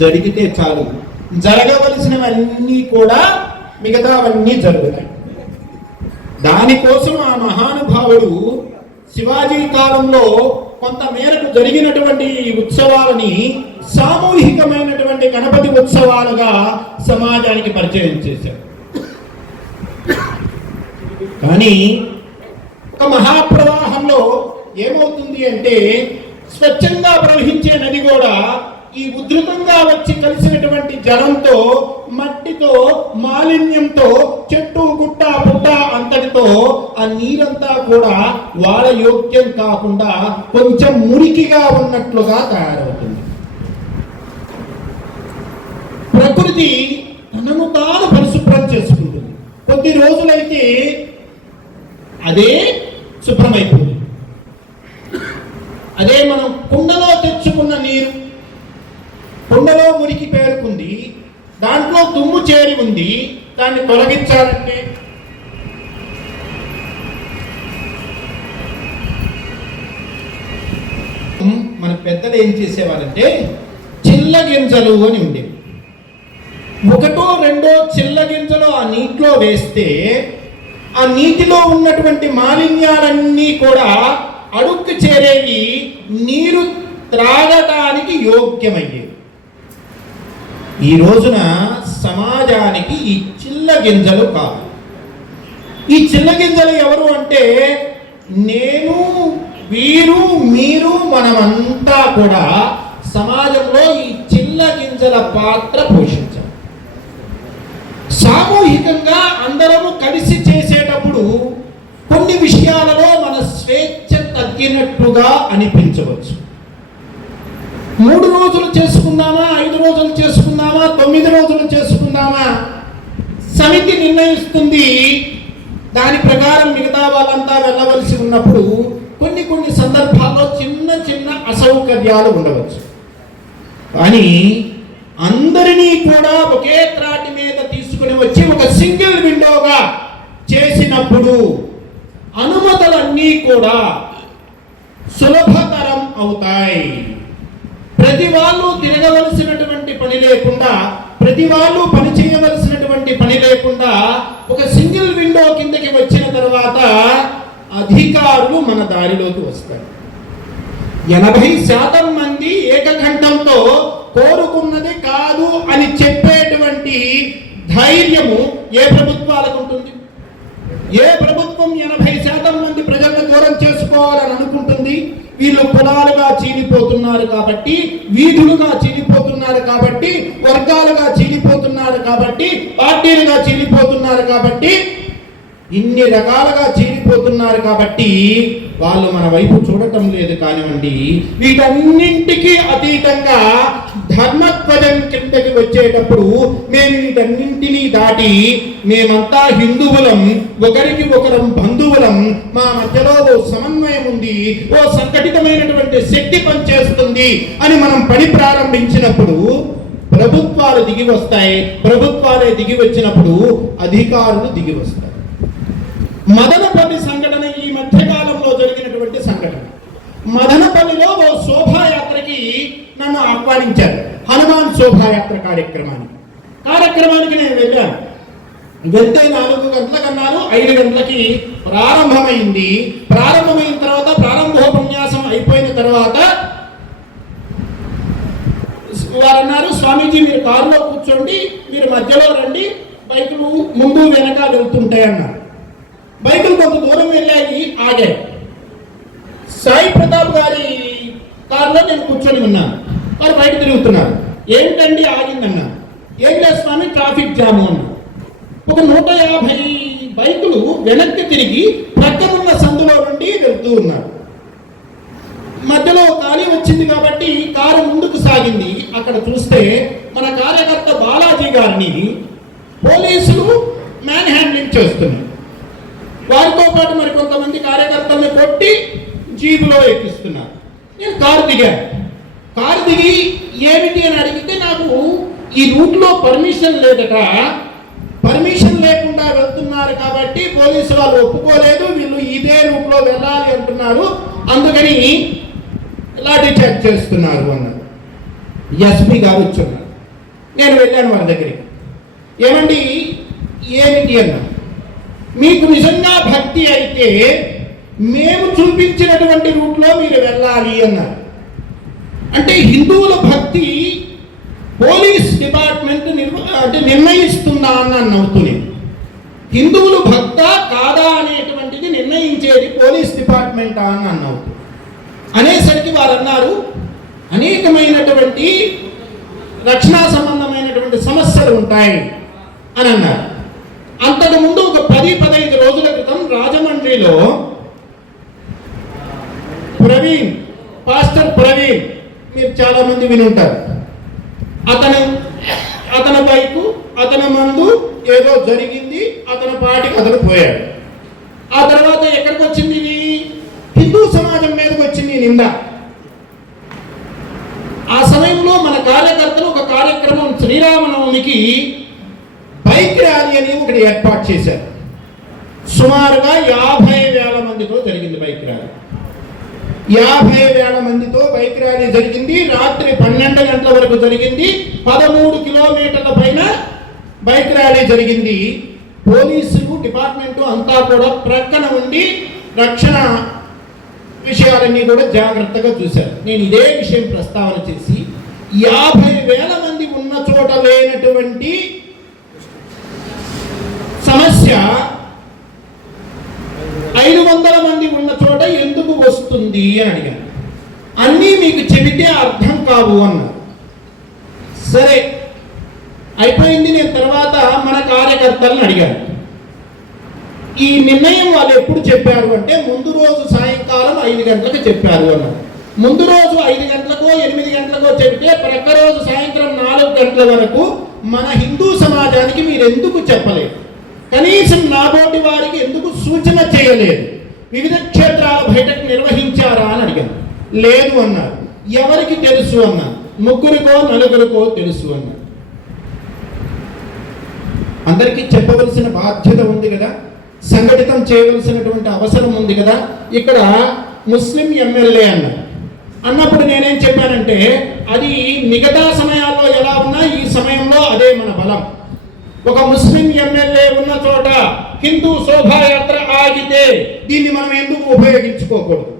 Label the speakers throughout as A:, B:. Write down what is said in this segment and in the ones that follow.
A: జరిగితే చాలు. జరగవలసినవన్నీ కూడా మిగతావన్నీ జరుగుతాయి. దానికోసం ఆ మహానుభావుడు శివాజీ కాలంలో కొంత మేరకు జరిగినటువంటి ఈ ఉత్సవాలని సామూహికమైనటువంటి గణపతి ఉత్సవాలుగా సమాజానికి పరిచయం చేశారు కానీ ఒక మహాప్రవాహంలో ఏమవుతుంది అంటే స్వచ్ఛంగా ప్రవహించే నది కూడా ఈ ఉధృతంగా వచ్చి కలిసినటువంటి జలంతో మట్టితో మాలిన్యంతో చెట్టు గుట్ట పుట్ట అంతటితో ఆ నీరంతా కూడా వాళ్ళ యోగ్యం కాకుండా కొంచెం మురికిగా ఉన్నట్లుగా తయారవుతుంది. ప్రకృతి తనను తాను పరిశుభ్రం చేసుకుంటుంది. కొద్ది రోజులైతే అదే శుభ్రమైపోతుంది. అదే మనం కుండలో తెచ్చుకున్న నీరు. కుండలో మురికి పేరుకుంది దాంట్లో దుమ్ము చేరి ఉంది దాన్ని తొలగించాలంటే? మన పెద్దలు ఏం చేసేవారంటే చిల్ల గింజలు అని ఉండేవి. ఒకటో రెండో చిల్ల గింజలు ఆ నీటిలో వేస్తే ఆ నీటిలో ఉన్నటువంటి మాలిన్యాలన్నీ కూడా అడుక్కు చేరేవి నీరు త్రాగటానికి యోగ్యమయ్యేవి. ఈ రోజున సమాజానికి ఈ చిల్ల గింజలు కాదు ఈ చిల్ల గింజలు ఎవరు అంటే నేను వీరు మీరు మనమంతా కూడా సమాజంలో ఈ చిల్ల గింజల పాత్ర పోషించాలి. సామూహికంగా అందరము కలిసి చేసేటప్పుడు కొన్ని విషయాలలో మన స్వేచ్ఛ తగ్గినట్టుగా అనిపించవచ్చు. మూడు రోజులు చేసుకుందామా? ఐదు రోజులు చేసుకుందామా? తొమ్మిది రోజులు చేసుకుందామా? సమితి నిర్ణయిస్తుంది. దాని ప్రకారం మిగతా వాళ్ళంతా వెళ్ళవలసి ఉన్నప్పుడు కొన్ని కొన్ని సందర్భాల్లో చిన్న చిన్న అసౌకర్యాలు ఉండవచ్చు. కానీ అందరినీ కూడా ఒకే త్రాటి మీద తీసుకుని వచ్చి ఒక సింగిల్ విండోగా చేసినప్పుడు అనుమతులన్నీ కూడా సులభతరం అవుతాయి. ప్రతి వాళ్ళు తిరగవలసినటువంటి పని లేకుండా ప్రతి వాళ్ళు పని చేయవలసినటువంటి పని లేకుండా ఒక సింగిల్ విండో కిందకి వచ్చిన తర్వాత అధికారులు మన దారిలోకి వస్తారు. ఎనభై శాతం మంది ఏకఖండంతో కోరుకున్నది కాదు అని చెప్పేటువంటి ధైర్యము ఏ ప్రభుత్వాలకు ఉంటుంది? ఏ ప్రభుత్వం ఎనభై వీళ్ళు కులాలుగా చీలిపోతున్నారు కాబట్టి వీధులుగా చీలిపోతున్నారు కాబట్టి వర్గాలుగా చీలిపోతున్నారు కాబట్టి పార్టీలుగా చీలిపోతున్నారు కాబట్టి ఇన్ని రకాలుగా చీలిపోతున్నారు కాబట్టి వాళ్ళు మన వైపు చూడటం లేదు కానివ్వండి. వీటన్నింటికీ అతీతంగా ధర్మధ్వజం కిందకి వచ్చేటప్పుడు మేము వీటన్నింటినీ దాటి మేమంతా హిందువులం ఒకరికి ఒకరం బంధువులం మా మధ్యలో ఓ సమన్వయం ఉంది ఓ సంఘటితమైనటువంటి శక్తి పనిచేస్తుంది అని మనం పని ప్రారంభించినప్పుడు ప్రభుత్వాలు దిగి వస్తాయి. ప్రభుత్వాలే దిగి వచ్చినప్పుడు అధికారులు దిగి వస్తాయి. మదనపల్లి సంఘటన ఈ మధ్యకాలంలో జరిగినటువంటి సంఘటన మదనపల్లిలో ఓ శోభాయాత్రకి నన్ను ఆహ్వానించారు. హనుమాన్ శోభాయాత్ర కార్యక్రమానికి. కార్యక్రమానికి నేను వెళ్ళాను. వెళ్తే నాలుగు గంటలకు అన్నారు ఐదు గంటలకి ప్రారంభమైంది. ప్రారంభమైన తర్వాత ప్రారంభోపన్యాసం అయిపోయిన తర్వాత వారు అన్నారు స్వామీజీ మీరు కారులో కూర్చోండి మీరు మధ్యలో రండి బైకులు ముందు వెనక వెళ్తుంటాయి అన్నారు బైకులు కొంత దూరం వెళ్ళాయి ఆగాయి. సాయి ప్రతాప్ గారి కారులో నేను కూర్చొని ఉన్నాను. వారు బయట తిరుగుతున్నారు. ఏంటండి ఆగిందన్నా? ఏం చేస్తున్నాను స్వామి ట్రాఫిక్ జాము అన్న ఒక నూట యాభై బైకులు వెనక్కి తిరిగి ప్రక్కనున్న సందులో నుండి వెళ్తూ ఉన్నారు. మధ్యలో ఖాళీ వచ్చింది కాబట్టి కారు ముందుకు సాగింది. అక్కడ చూస్తే మన కార్యకర్త బాలాజీ గారిని పోలీసులు మ్యాన్ హ్యాండ్లింగ్ చేస్తున్నారు. వారితో పాటు మరి కొంతమంది కార్యకర్తల్ని కొట్టి జీబులో ఎక్కిస్తున్నారు. నేను కారు దిగాను. కారు దిగి ఏమిటి అని అడిగితే నాకు ఈ రూట్లో పర్మిషన్ లేదట. పర్మిషన్ లేకుండా వెళ్తున్నారు కాబట్టి పోలీసు వాళ్ళు ఒప్పుకోలేదు. వీళ్ళు ఇదే రూట్లో వెళ్ళాలి అంటున్నారు. అందుకని లాఠీ చెక్ చేస్తున్నారు అన్నారు. ఎస్పీ గారు వచ్చున్నారు నేను వెళ్ళాను వాళ్ళ దగ్గరికి. ఏమండి? ఏమిటి అన్నా మీకు నిజంగా భక్తి అయితే మేము చూపించినటువంటి రూట్లో మీరు వెళ్ళాలి అన్నారు. అంటే హిందువుల భక్తి పోలీస్ డిపార్ట్మెంట్ అంటే నిర్ణయిస్తుందా అని నన్ను అవుతుంది హిందువులు భక్త కాదా అనేటువంటిది నిర్ణయించేది పోలీస్ డిపార్ట్మెంటా అని నన్ను అవుతుంది అనేసరికి వారు అన్నారు అనేకమైనటువంటి రక్షణా సంబంధమైనటువంటి సమస్యలు ఉంటాయి అని అన్నారు. అంతకు ముందు ఒక పది పదహైదు రోజుల క్రితం రాజమండ్రిలో ప్రవీణ్ పాస్టర్ ప్రవీణ్ మీరు చాలా మంది విని ఉంటారు. అతను అతని బైకు అతని మందు ఏదో జరిగింది అతని పాటికి అతను పోయాడు. ఆ తర్వాత ఎక్కడికి వచ్చింది ఇది? హిందూ సమాజం మీదకి వచ్చింది నింద. ఆ సమయంలో మన కార్యకర్తలు ఒక కార్యక్రమం శ్రీరామనవమికి బైక్ ర్యాలీ అని ఒకటి ఏర్పాటు చేశారు. సుమారుగా యాభై వేల మందితో జరిగింది బైక్ ర్యాలీ. యాభై వేల మందితో బైక్ ర్యాలీ జరిగింది. రాత్రి పన్నెండు గంటల వరకు జరిగింది. పదమూడు కిలోమీటర్ల పైన బైక్ ర్యాలీ జరిగింది. పోలీసులు డిపార్ట్మెంట్ అంతా కూడా ప్రక్కన ఉండి రక్షణ విషయాలన్నీ కూడా జాగ్రత్తగా చూశారు. నేను ఇదే విషయం ప్రస్తావన చేసి యాభై వేల మంది ఉన్న చోట లేనటువంటి సమస్య ఐదు వందల మంది ఉన్న చోట ఎందుకు వస్తుంది అని అడిగాను. అన్నీ మీకు చెబితే అర్థం కావు అన్నారు సరే అయిపోయింది నేను తర్వాత మన కార్యకర్తలను అడిగాను. ఈ నిర్ణయం వాళ్ళు ఎప్పుడు చెప్పారు అంటే ముందు రోజు సాయంకాలం ఐదు గంటలకు చెప్పారు అన్నారు ముందు రోజు ఐదు గంటలకో ఎనిమిది గంటలకో చెబితే ప్రక్క రోజు సాయంత్రం నాలుగు గంటల వరకు మన హిందూ సమాజానికి మీరు ఎందుకు చెప్పలేదు? కనీసం నాబోటి వారికి ఎందుకు సూచన చేయలేదు? వివిధ క్షేత్రాల బయటకు నిర్వహించారా అని అడిగాను. లేదు అన్నారు. ఎవరికి తెలుసు అన్నారు ముగ్గురికో నలుగురికో తెలుసు అన్నారు అందరికీ చెప్పవలసిన బాధ్యత ఉంది కదా? సంఘటితం చేయవలసినటువంటి అవసరం ఉంది కదా? ఇక్కడ ముస్లిం ఎమ్మెల్యే అన్నారు అన్నప్పుడు నేనేం చెప్పానంటే అది మిగతా సమయాల్లో ఎలా ఉన్నా ఈ సమయంలో అదే మన బలం. ఒక ముస్లిం ఎమ్మెల్యే ఉన్న చోట హిందూ శోభాయాత్ర ఆగితే దీన్ని మనం ఎందుకు ఉపయోగించుకోకూడదు?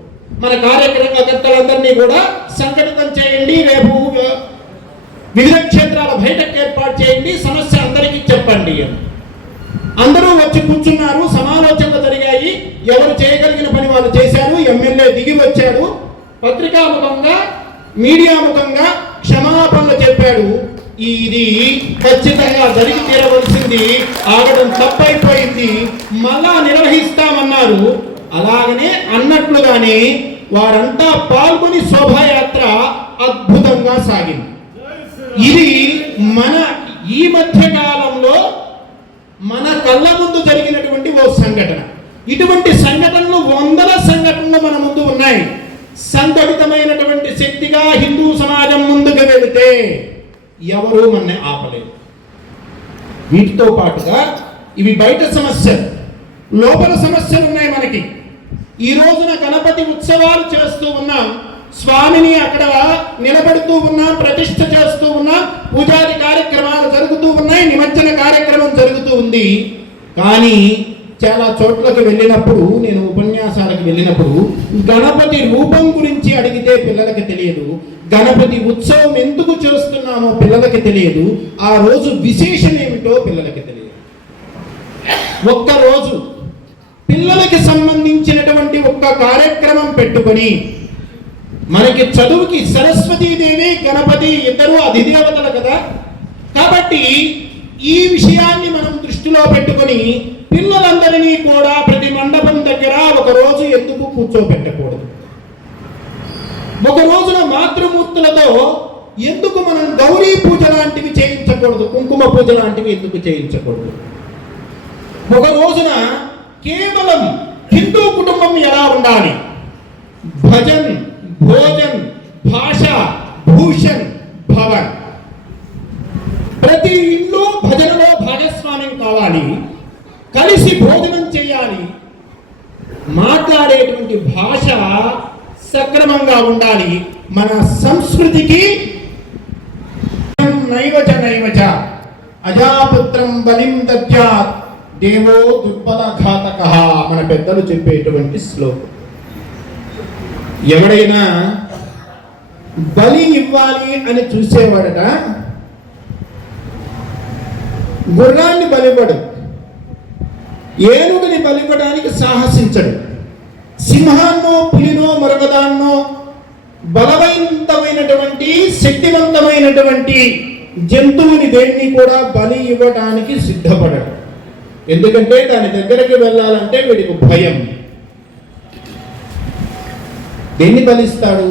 A: మన కార్యకర్తలందరినీ కూడా సంఘటితం చేయండి రేపు వివిధ క్షేత్రాల బయటకు ఏర్పాటు చేయండి సమస్య అందరికీ చెప్పండి అని. అందరూ వచ్చి కూర్చున్నారు సమాలోచనలు జరిగాయి. ఎవరు చేయగలిగిన పని వాళ్ళు చేశారు ఎమ్మెల్యే దిగి వచ్చాడు. పత్రికాముఖంగా మీడియా ముఖంగా క్షమాపణలు చెప్పాడు. ఇది ఖచ్చితంగా జరిగి తీరవలసింది. ఆగడం తప్పైపోయింది. మళ్ళా నిర్వహిస్తామన్నారు. అలాగనే అన్నట్లుగానే వారంతా పాల్గొని శోభాయాత్ర అద్భుతంగా సాగింది. ఇది మన ఈ మధ్య కాలంలో మన కళ్ళ ముందు జరిగినటువంటి ఓ సంఘటన. ఇటువంటి సంఘటనలు వందల సంఘటనలు మన ముందు ఉన్నాయి. సంఘటితమైనటువంటి శక్తిగా హిందూ సమాజం ముందుకు వెళితే ఎవరు మన ఆపలేదు వీటితో పాటుగా ఇవి బయట సమస్యలు లోపల సమస్యలు ఉన్నాయి మనకి. ఈ రోజున గణపతి ఉత్సవాలు చేస్తూ ఉన్నాం స్వామిని అక్కడ నిలబెడుతూ ఉన్నాం ప్రతిష్ఠ చేస్తూ ఉన్నాం పూజాది కార్యక్రమాలు జరుగుతూ ఉన్నాయి నిమజ్జన కార్యక్రమం జరుగుతూ ఉంది. కానీ చాలా చోట్లకి వెళ్ళినప్పుడు నేను ఉపన్యాసాలకు వెళ్ళినప్పుడు గణపతి రూపం గురించి అడిగితే పిల్లలకి తెలియదు. గణపతి ఉత్సవం ఎందుకు చేస్తున్నామో పిల్లలకి తెలియదు. ఆ రోజు విశేషం ఏమిటో పిల్లలకి తెలియదు. ఒక్క రోజు పిల్లలకి సంబంధించినటువంటి ఒక్క కార్యక్రమం పెట్టుకొని మనకి చదువుకి సరస్వతీదేవి గణపతి ఇద్దరు అధిదేవతలు కదా. కాబట్టి ఈ విషయాన్ని మనం దృష్టిలో పెట్టుకొని పిల్లలందరినీ కూడా ప్రతి మండపం దగ్గర ఒక రోజు ఎందుకు కూర్చోబెట్టకూడదు? ఒక రోజున మాతృమూర్తులతో ఎందుకు మనం గౌరీ పూజ లాంటివి చేయించకూడదు? కుంకుమ పూజ లాంటివి ఎందుకు చేయించకూడదు? ఒక రోజున కేవలం హిందూ కుటుంబం ఎలా ఉండాలి? భజన్ భోజన్ భాష భూషణ్ భవన్. ప్రతి ఇల్లు భజనలో భాగస్వామ్యం కావాలి. కలిసి భోజనం చేయాలి. మాట్లాడేటువంటి భాష సక్రమంగా ఉండాలి. మన సంస్కృతికి నైవచ నైవచ. అజాపుత్రం బలిం దద్యాత్ దేవో దుర్బల ఘాతక మన పెద్దలు చెప్పేటువంటి శ్లోకం. ఎవడైనా బలి ఇవ్వాలి అని చూసేవాడట గుర్రాన్ని బలిపడు ఏనుగుని బలిపడానికి సాహసించడు. సింహాన్నో పులినో మరొకదాన్నో బలవంతమైనటువంటి శక్తివంతమైనటువంటి జంతువుని దేన్ని కూడా బలి ఇవ్వడానికి సిద్ధపడడు. ఎందుకంటే దాని దగ్గరికి వెళ్ళాలంటే వీడికి భయం. దేన్ని బలిస్తాడు?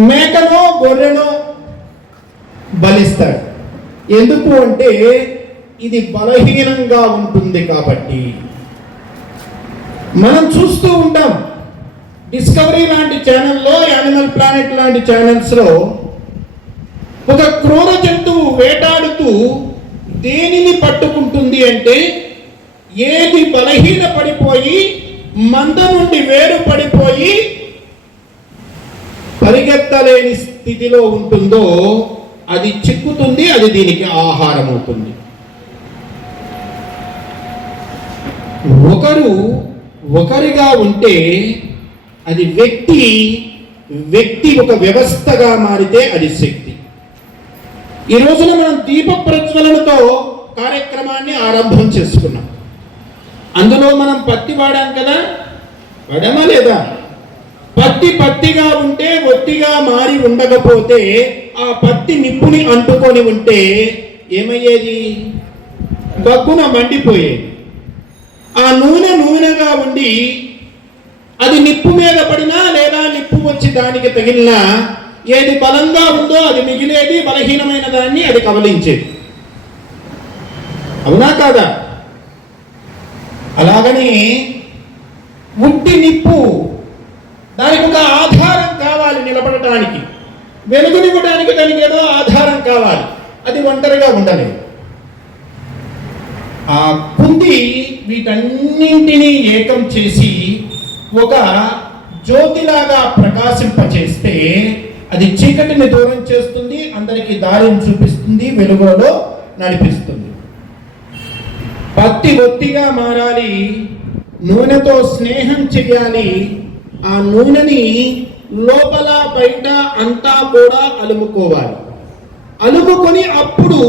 A: మేకనో గొర్రెనో బలిస్తాడు. ఎందుకు అంటే ఇది బలహీనంగా ఉంటుంది కాబట్టి. మనం చూస్తూ ఉంటాం డిస్కవరీ లాంటి ఛానల్లో యానిమల్ ప్లానెట్ లాంటి ఛానల్స్లో ఒక క్రూర జంతువు వేటాడుతూ దేనిని పట్టుకుంటుంది అంటే ఏది బలహీన పడిపోయి మంద నుండి వేరు పడిపోయి పరిగెత్తలేని స్థితిలో ఉంటుందో అది చిక్కుతుంది అది దీనికి ఆహారం అవుతుంది ఒకరు ఒకరిగా ఉంటే అది వ్యక్తి వ్యక్తి ఒక వ్యవస్థగా మారితే అది శక్తి. ఈ రోజున మనం దీప ప్రజ్వలనతో కార్యక్రమాన్ని ఆరంభం చేసుకున్నాం. అందులో మనం పత్తి వాడాం కదా? వాడామా లేదా? పత్తి పత్తిగా ఉంటే ఒత్తిగా మారి ఉండకపోతే ఆ పత్తి నిప్పుని అంటుకొని ఉంటే ఏమయ్యేది? బగ్గున మండిపోయేది. ఆ నూనె నూనెగా ఉండి అది నిప్పు మీద పడినా లేదా నిప్పు వచ్చి దానికి తగిలినా ఏది బలంగా ఉందో అది మిగిలేది బలహీనమైన దాన్ని అది కవలించేది. అవునా కాదా? అలాగని ఉట్టి నిప్పు దానికి ఒక ఆధారం కావాలి నిలబడటానికి. వెలుగునివ్వడానికి దానికి ఏదో ఆధారం కావాలి. అది ఒంటరిగా ఉండలేదు. ఆ కుంది వీటన్నింటినీ ఏకం చేసి ఒక జ్యోతిలాగా ప్రకాశింపచేస్తే అది చీకటిని దూరం చేస్తుంది అందరికి దారిని చూపిస్తుంది వెలుగులలో నడిపిస్తుంది. పత్తి ఒత్తిగా మారాలి నూనెతో స్నేహం చేయాలి ఆ నూనెని లోపల బయట అంతా కూడా అలుముకోవాలి. అలుముకొని అప్పుడు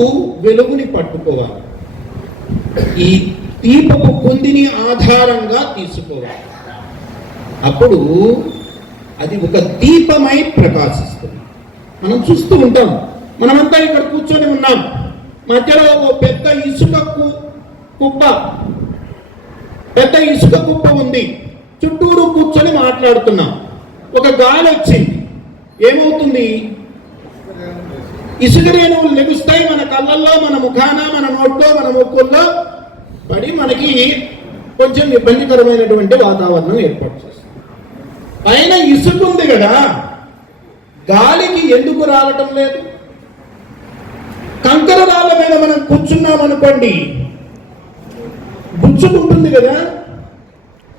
A: వెలుగుని పట్టుకోవాలి. ఈ దీపపు పొందిని ఆధారంగా తీసుకోవాలి. అప్పుడు అది ఒక దీపమై ప్రకాశిస్తుంది. మనం చూస్తూ ఉంటాం. మనమంతా ఇక్కడ కూర్చొని ఉన్నాం. మధ్యలో ఒక పెద్ద ఇసుక కుప్ప. పెద్ద ఇసుక కుప్ప ఉంది. చుట్టూరు కూర్చొని మాట్లాడుతున్నాం. ఒక గాలి వచ్చింది. ఏమవుతుంది? ఇసుక రేణువులు లెగుస్తాయి మన కళ్ళల్లో మన ముఖాన మన నోట్లో మన ముక్కుల్లో. పడి మనకి కొంచెం ఇబ్బందికరమైనటువంటి వాతావరణం ఏర్పాటు చేస్తుంది. పైన ఇసుక ఉంది కదా గాలికి ఎందుకు రావటం లేదు? కంకర రాళ్ళ మీద మనం కూర్చున్నాం అనుకోండి గుచ్చుకుంటుంది కదా.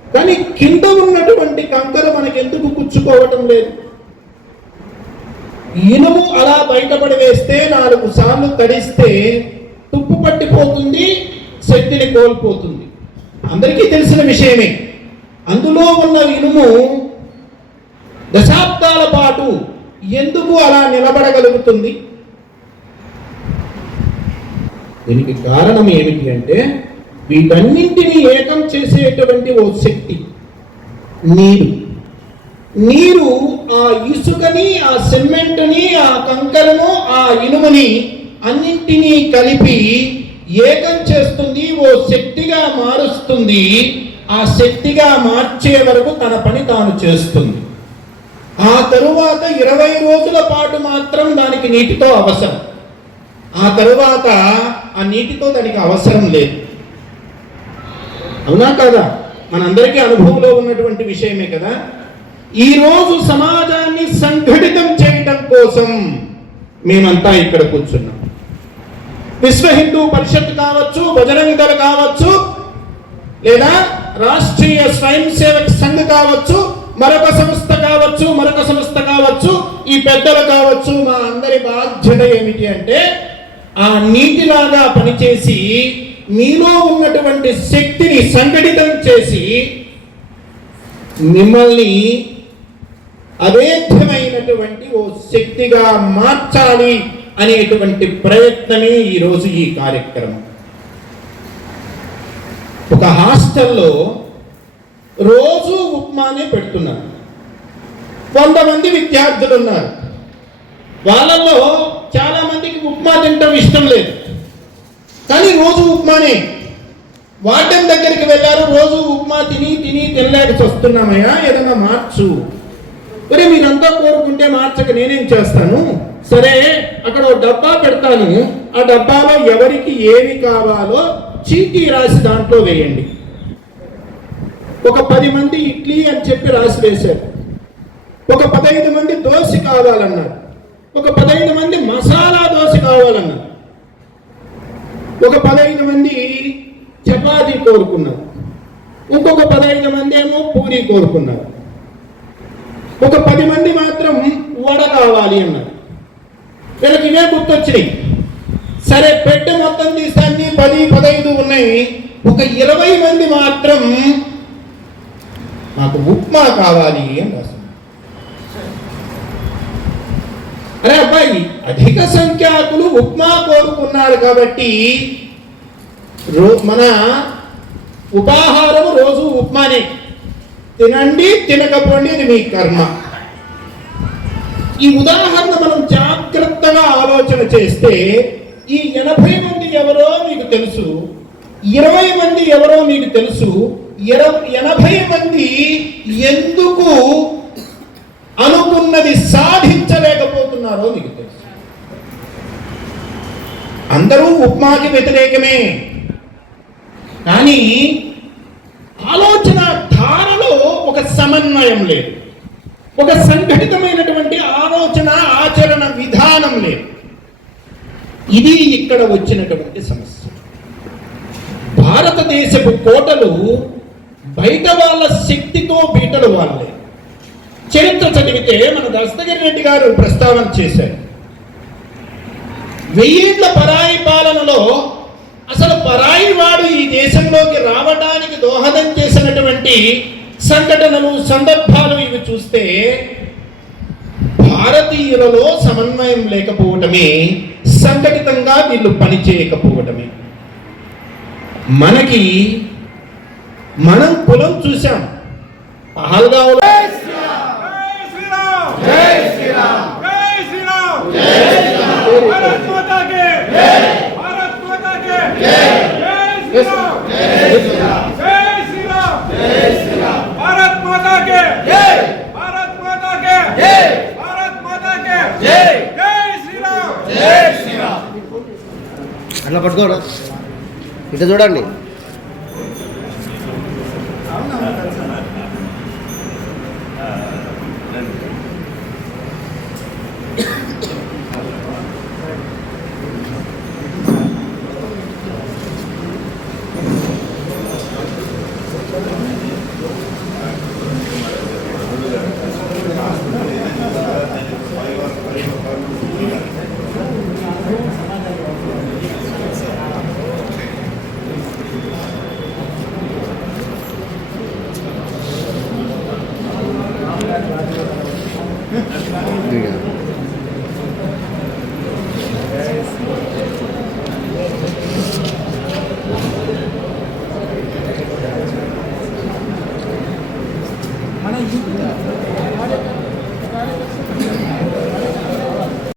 A: కానీ కింద ఉన్నటువంటి కంకర మనకి ఎందుకు గుచ్చుకోవటం లేదు? ఇనుము అలా బయటపడి వేస్తే నాలుగు సార్లు తడిస్తే తుప్పు పట్టిపోతుంది శక్తిని కోల్పోతుంది. అందరికీ తెలిసిన విషయమే. అందులో ఉన్న ఇనుము దశాబ్దాల పాటు ఎందుకు అలా నిలబడగలుగుతుంది? దీనికి కారణం ఏమిటి అంటే వీటన్నింటినీ ఏకం చేసేటువంటి ఓ శక్తి నీరు. నీరు ఆ ఇసుకని ఆ సిమెంట్ని ఆ కంకరను ఆ ఇనుముని అన్నింటినీ కలిపి ఏకం చేస్తుంది ఓ శక్తిగా మారుస్తుంది ఆ శక్తిగా మార్చే వరకు తన పని తాను చేస్తుంది. ఆ తరువాత ఇరవై రోజుల పాటు మాత్రం దానికి నీటితో అవసరం. ఆ తరువాత ఆ నీటితో దానికి అవసరం లేదు. అవునా కాదా? మనందరికీ అనుభవంలో ఉన్నటువంటి విషయమే కదా? ఈరోజు సమాజాన్ని సంఘటితం చేయడం కోసం మేమంతా ఇక్కడ కూర్చున్నాం. విశ్వ హిందూ పరిషత్ కావచ్చు బజరంగ దళ కావచ్చు లేదా రాష్ట్రీయ స్వయం సేవక్ సంఘ్ కావచ్చు మరొక సంస్థ కావచ్చు మరొక సంస్థ కావచ్చు ఈ పెద్దలు కావచ్చు మా అందరి బాధ్యత ఏమిటి అంటే ఆ నీటిలాగా పనిచేసి మీలో ఉన్నటువంటి శక్తిని సంఘటితం చేసి మిమ్మల్ని అవేధ్యమైనటువంటి ఓ శక్తిగా మార్చాలి అనేటువంటి ప్రయత్నమే ఈరోజు ఈ కార్యక్రమం. ఒక హాస్టల్లో రోజు ఉప్మానే పెడుతున్నారు. కొంతమంది విద్యార్థులు ఉన్నారు. వాళ్ళల్లో చాలా మందికి ఉప్మా తింటాం ఇష్టం లేదు. కానీ రోజు ఉప్మానే. వార్డెన్ దగ్గరికి వెళ్ళారు రోజు ఉప్మా తిని తిని తినలేక వస్తున్నామయ్యా ఏదన్నా మార్చు. మరి మీరంతా కోరుకుంటే మార్చక నేనేం చేస్తాను? సరే అక్కడ ఒక డబ్బా పెడతాను. ఆ డబ్బాలో ఎవరికి ఏమి కావాలో చీటీ రాసి దాంట్లో వేయండి. ఒక పది మంది ఇడ్లీ అని చెప్పి రాసి వేశారు. ఒక పదహైదు మంది దోశ కావాలన్నారు. ఒక పదహైదు మంది మసాలా దోశ కావాలన్నారు. ఒక పదహైదు మంది చపాతీ కోరుకున్నారు. ఇంకొక పదహైదు మంది ఏమో పూరి కోరుకున్నారు. ఒక పది మంది మాత్రం వడ కావాలి అన్నారు. వీళ్ళకి ఇవే గుర్తొచ్చినాయి. సరే పెట్టె మొత్తం తీస్తే అన్ని పది పదహైదు ఉన్నాయి. ఒక ఇరవై మంది మాత్రం నాకు ఉప్మా కావాలి అని రాశారు. అరే అబ్బాయి అధిక సంఖ్యాకులు ఉప్మా కోరుకున్నారు కాబట్టి రో మన ఉపాహారం రోజు ఉప్మానే. తినండి తినకపోండి ఇది మీ కర్మ. ఈ ఉదాహరణ మనం జాగ్రత్తగా ఆలోచన చేస్తే ఈ ఎనభై మంది ఎవరో మీకు తెలుసు ఇరవై మంది ఎవరో మీకు తెలుసు ఎనభై మంది ఎందుకు అనుకున్నది సాధించలేకపోతున్నారో మీకు తెలుసు. అందరూ ఉప్మాకి వ్యతిరేకమే. కానీ ఆలోచన ధారలో ఒక సమన్వయం లేదు. ఒక సంఘటితమైనటువంటి ఆలోచన ఆచరణ విధానం లేదు. ఇది ఇక్కడ వచ్చినటువంటి సమస్య. భారతదేశపు కోటలు బయట వాళ్ళ శక్తితో బీటలు వాళ్ళే. చరిత్ర చదివితే మన దస్తగిరి రెడ్డి గారు ప్రస్తావన చేశారు. వెయ్యేళ్ళ పరాయి పాలనలో అసలు పరాయి వాడు ఈ దేశంలోకి రావడానికి దోహదం చేసినటువంటి సంఘటనలు సందర్భాలు ఇవి చూస్తే భారతీయులలో సమన్వయం లేకపోవటమే సంఘటితంగా వీళ్ళు పని చేయకపోవటమే. మనకి మనం కులం చూసాం పహల్గావ్లో
B: జై శ్రీరామ్!
C: ఇట్లా పట్టుకోరా. ఇట్లా చూడండి.